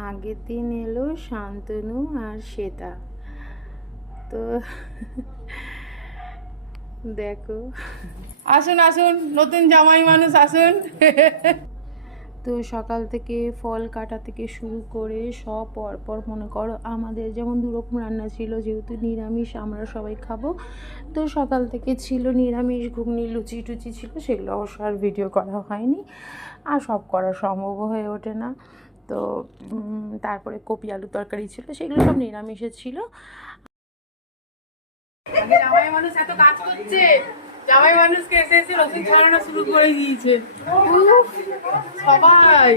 আগের দিন এলো শান্তনু আর শ্বেতা। তো দেখো, আসুন আসুন, নতুন জামাই মানুষ আসুন। তো সকাল থেকে ফল কাটা থেকে শুরু করে সব পরপর মনে করো আমাদের যেমন দুরকম রান্না ছিল, যেহেতু নিরামিষ আমরা সবাই খাবো, তো সকাল থেকে ছিল নিরামিষ, ঘুগনি লুচি টুচি ছিল, সেগুলো অবশ্য আর ভিডিও করা হয়নি, আর সব করা সম্ভব হয়ে ওঠে না। তো তারপরে কপি আলু তরকারি ছিল, সেগুলো সব নিরামিষে ছিল। জামাই মানুষ এত কাজ করছে, জামাই মানুষকে এসে এসে রসুন ছড়ানো শুরু করে দিয়েছে। উফ, সবাই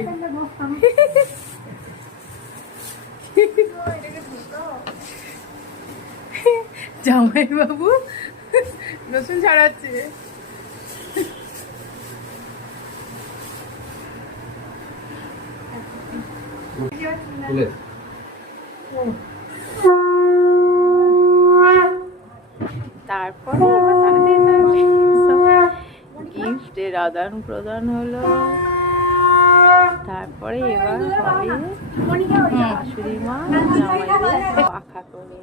জামাই বাবু রসুন ছড়াচ্ছে। তারপরে গিফটের আদান প্রদান হলো। তারপরে এবার হবে শাশুড়ি মা জামাইদের পাখা করে।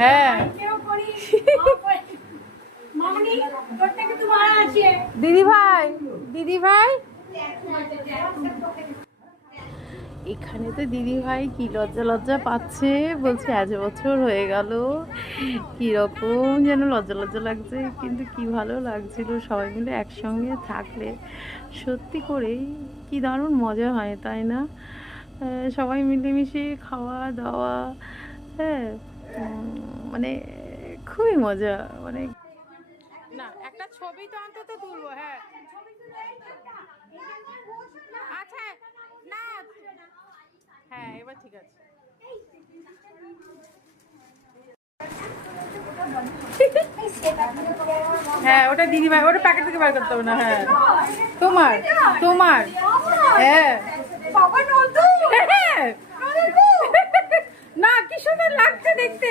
হ্যাঁ দিদি ভাই, দিদি ভাই এখানে তো দিদি ভাই কি লজ্জা লজ্জা পাচ্ছে, বলছে 1 বছর হয়ে গেল, কীরকম যেন লজ্জা লজ্জা লাগছে, কিন্তু কি ভালো লাগছিল সবাই মিলে একসঙ্গে থাকলে। সত্যি করেই কি দারুণ মজা হয়, তাই না? সবাই মিলেমিশে খাওয়া দাওয়া, হ্যাঁ, মানে খুবই মজা, মানে না, একটা ছবি তো অন্তত তুলবো। হ্যাঁ আচ্ছা, না হ্যাঁ এবার ঠিক আছে। হ্যাঁ ওটা দিদি ভাই, ওটা প্যাকেট থেকে বার করতে হবে না। হ্যাঁ তোমার তোমার হ্যাঁ হ্যাঁ। না কি সুন্দর লাগছে দেখতে।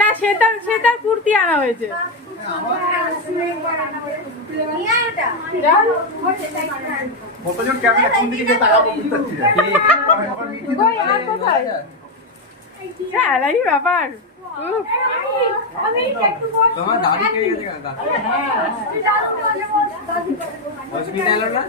না সেটার কুর্তি আনা হয়েছে। কতজন ক্যামেরা কোন দিকে তাকাবো বুঝতে পারছি না। আর কোথায় ব্যাপার। তোমার দাদি কে গেছে কেন? দাদি হসপিটাল না